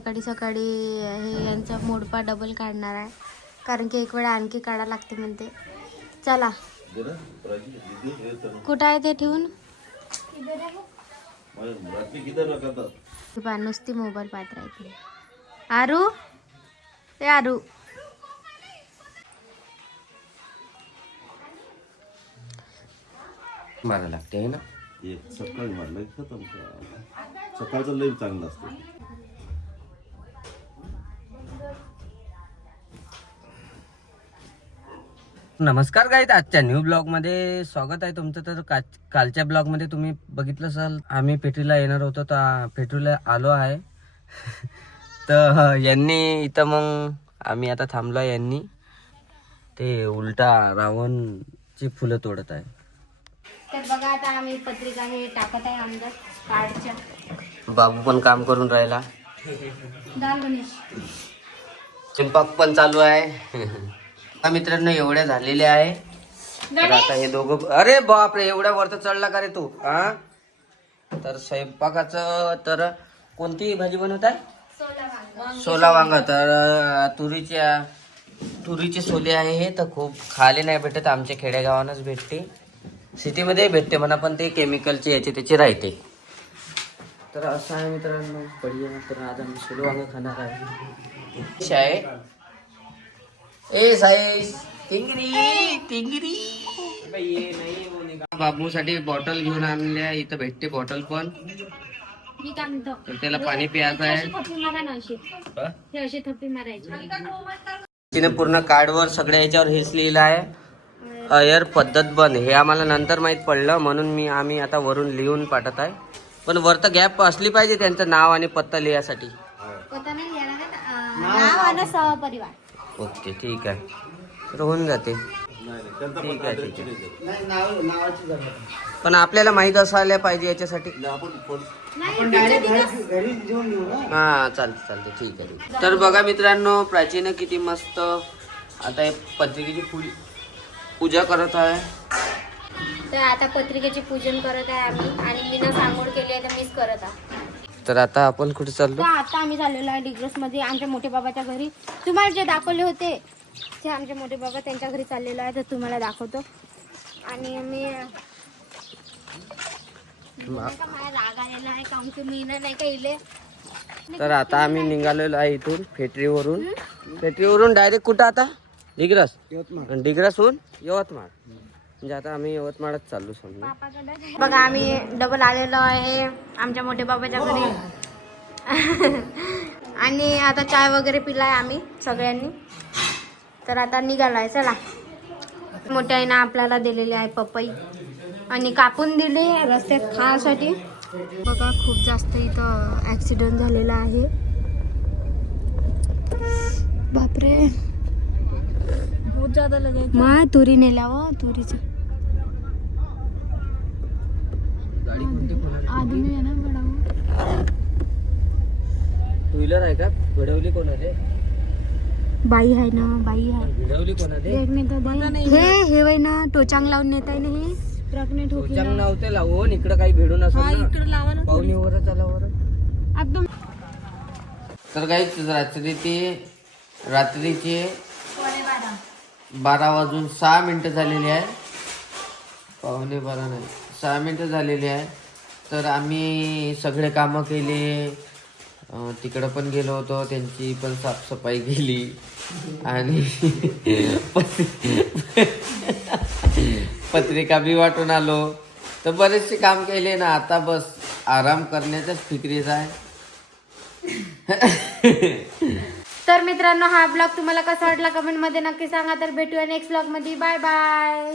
सकाळी सकाळी हे यांचा मोडपा डबल काढणार आहे. कारण की एक वेळा आणखी काढा लागते म्हणते. चला. कुठं आहे ते ठेवून? नुसती मोबाईल पाहत राहते आरू? ए आरू. मारा लागते आहे ना? सकाळी मारलं सकाळचं लई चांगलं असतं. नमस्कार गाईत आजच्या न्यू ब्लॉगमध्ये स्वागत आहे तुमचं. तर का कालच्या ब्लॉगमध्ये तुम्ही बघितलं असाल आम्ही पेटरीला येणार होतो तर पेटरीला आलो आहे. तर यांनी इथं मग आम्ही आता थांबलो आहे यांनी. ते उलटा रावणची फुलं तोडत आहे. तर बघा आता आम्ही पत्रिका हे टाकत आहे आमदार कार्डच्या. बाबू पण काम करून राहिला. चिंपाक पण चालू आहे. मित्रांनो एवढ्या झालेल्या आहे. तर आता हे दोघं अरे बापरे एवढ्या वरत चढला का रे तू? हा तर स्वयंपाकाचं तर कोणती भाजी बनवत आहे? सोला वांगा. तर तुरीच्या तुरीचे सोले आहे हे तर खूप खाले नाही भेटत आमच्या खेडेगावानच भेटते. सिटीमध्ये भेटते म्हणा पण ते केमिकलचे याचे त्याचे राहते. तर असं आहे मित्रांनो बढिया तर आज आम्ही सोलो वांगा खाणार आहे. शाळे ए साईस टिंगरी टिंगरी. बाबूसाठी बॉटल घेऊन आणल्या इथं भेटते बॉटल पण. मी काय म्हणतो? तर त्याला पाणी प्यायचं आहे. थप्पी मारा ना अशी. हा? अशी थप्पी मारायची. तिने पूर्ण कार्डवर सगळ्या याच्यावर हेच लिहिलं आहे. अयर पद्धत बंद. हे आम्हाला नंतर माहीत पडलं म्हणून मी आम्ही आता वरून लिहून पाठवत आहे. पण वरत गॅप असली पाहिजे त्यांचं नाव आणि पत्ता लिहायसाठी. पता नाही याला ना, अं, नाव आणि सहपरिवार. ओके ठीक आहे. तर होऊन जाते. ठीक आहे ठीक आहे. पण आपल्याला माहीत असायला पाहिजे याच्यासाठी. हा चालते चालते ठीक आहे ठीक आहे. तर बघा मित्रांनो प्राचीन किती मस्त आता हे पत्रिकेची फुल पूजा करत आहे. तर आता पत्रिकेचे पूजन करत आहे आम्ही आणि मी ना सांगोड केली आहे तर मीच करत आहे. तर आता आपण कुठे चाललो? आता आम्ही झालेलो आहे डिग्रसमध्ये आमच्या मोठे बाबाच्या घरी. तुम्हाला जे दाखवले होते ते आमचे मोठे बाबा त्यांच्या घरी चाललेलो आहे तर तुम्हाला दाखवतो. आणि मी राग आलेला आहे काऊन की मी ना नाही का इले? तर आता आम्ही निघालेलो आहे इथून फेटरीवरून. फेटरीवरून डायरेक्ट कुठं आता? डिग्रस. आणि डिग्रसहून यवतमाळ. म्हणजे आता आम्ही यवतमाळच चाललो समजा. बघा आम्ही डबल आलेलो आहे. आमच्या मोठ्या बाबाच्या घरी. आणि आता चाय वगैरे पिलाय आम्ही सगळ्यांनी. तर आता निघालाय चला. मोठ्या आईनं आपल्याला दिलेली आहे पपई. आणि कापून दिली रस्त्यात खाण्यासाठी. बघा खूप जास्त इथं ऍक्सिडेंट झालेला आहे. बापरे. बहुत ज्यादा लगे मा तुरी नेल्यावर तुरीचं. गाडी कोणती आदमी आहे ना बडा टू व्हीलर आहे का? भिडवली कोणाले बाई आहे ना बाई आहे. हे हे वय ना टोचांग लावून नेत आहे ना हे. ट्रकने नव्हते लावून इकडं काही भिडून लावा ना पाहुणे वर चला वर एकदम तर काही रात्री ते रात्रीचे बारा वाजून सहा मिनिटं झालेली आहे. पावणे बारा नाही. सहा मिनिटं झालेली आहे. तर आम्ही सगळे कामं केले. तिकडं पण गेलो होतो. त्यांची पण साफसफाई केली. आणि पत्रिका बी वाटून आलो. तर बरेचसे काम केले ना. आता बस आराम करण्याच्याच फिक्रीच आहे. तर मित्रांनो हा ब्लॉग तुम्हाला कसा वाटला कमेंटमध्ये नक्की सांगा. तर भेटूया नेक्स्ट ब्लॉगमध्ये. Bye bye